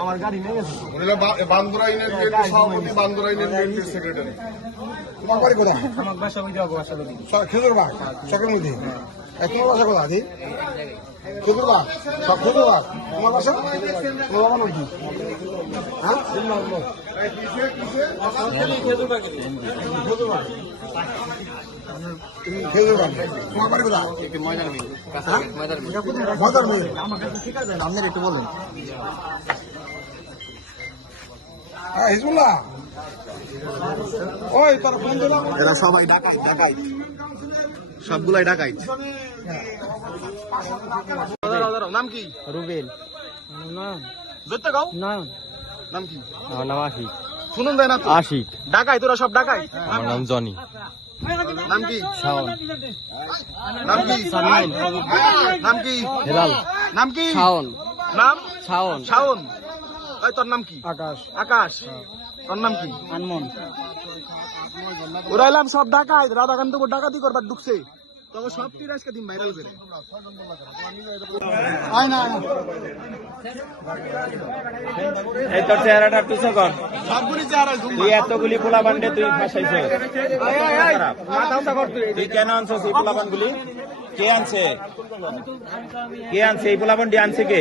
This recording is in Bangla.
আমার গাড়ি নিয়ে গেছে। বান্দরা ইউনিয়ন বিএনপি সভাপতি বান্দরা ইউনিয়ন বিএনপির সেক্রেটারি তোমার বাড়ি কোথায়? আমার বাসা ওই যাব বাসা লোক খেজুর বাগ চকের মধ্যে এই হ্যাঁ? বাগ তোমার বাড়ি কোথায়? হ্যাঁ? ময়দার মিল আপনার একটু বলেন। হ্যাঁ হিজবুল্লাহ। ওই, তোর ফোন দিলাম। সবাই ঢাকায় ঢাকায় সবগুলাই ঢাকায় নাম কি? রুবেল। নাম? ধরতে গাও নাম? নাম কি? আমার নাম আশিক। শুনুন দেয় না আশিক। ঢাকায় তোরা সব আমার নাম জনি। নাম কি? শাওন। নাম কি? নাম কি? হেলাল। নাম কি? শাওন। নাম? শাওন। শাওন। ওই তোর নাম কি? আকাশ। আকাশ। তোর নাম কি? আনমন। ওরা এলাম সব ঢাকায় রাধাকান্তপুর ডাকাতি করবার ঢুকছে। তবে সব তীর আজকে দিন ভাইরাল করে। আয় না এই তোর চেহারাটা পিছে কর। সবগুলি চেহারা তুই এতগুলি পোলা বান্ডে তুই ফাঁসাইছ তুই। কেন আনছিস এই পোলা কে আনছে? কে আনছে? এই পোলা বান্ডি আনছে কে?